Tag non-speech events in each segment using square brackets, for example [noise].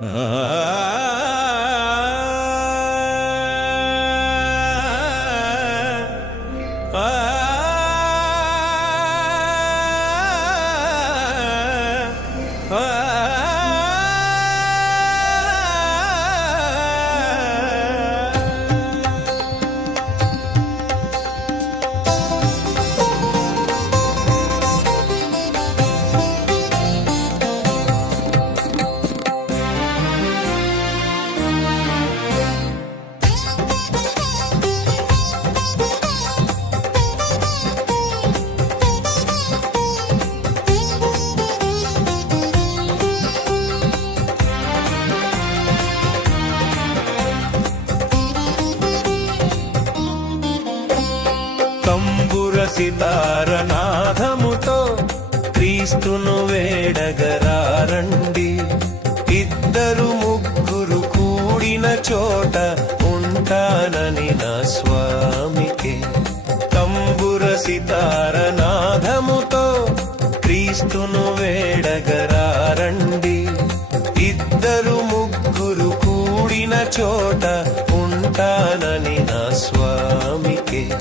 嗯 [laughs] సితార సితారనాథముతో క్రీస్తును వేడగరారండి. ఇద్దరు ముగ్గురు కూడిన చోట ఉంటానని నా స్వామికి. తంబుర సితారనాథముతో క్రీస్తును వేడగరారండి. ఇద్దరు ముగ్గురు కూడిన చోట ఉంటానని నా స్వామికి.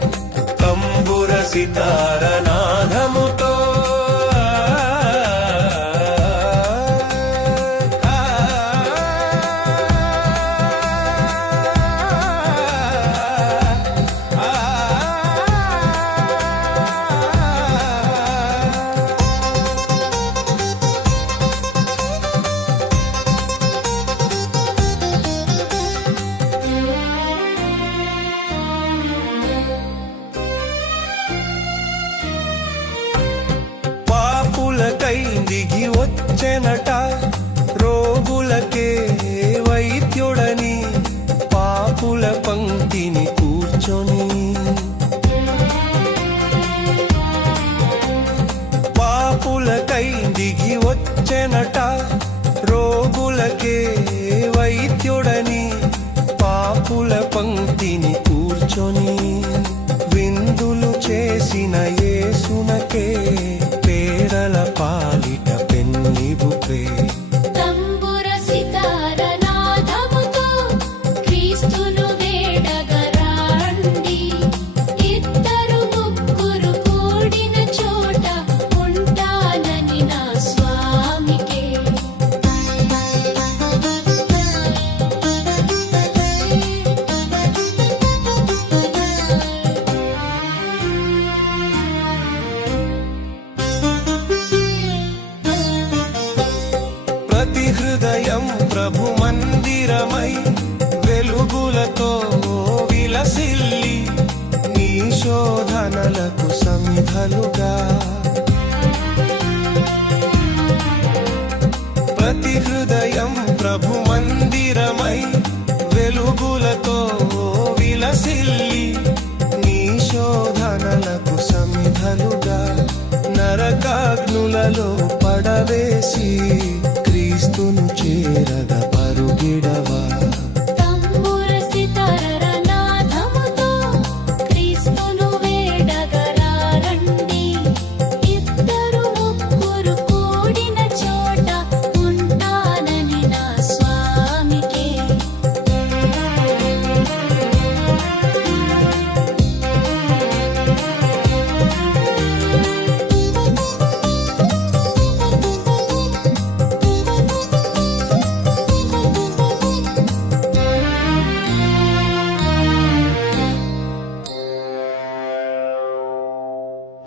తంబుర చెనట రోగులకే వైద్యుడని పాపుల పంక్తిని కూర్చొని. పాపులకై దిగి వచ్చెనట రోగులకే వైద్యుడని పాపుల పంక్తిని కూర్చొని. విందులు చేసిన ఏసునకే శోధనలకు సమిధలుగా ప్రతి హృదయం ప్రభు మందిరమై వెలుగులతో విలసిల్లి నీ శోధనలకు సమిధలుగా నరకాగ్నులలో పడవేసి క్రీస్తును చేరగ పరుగిడవా.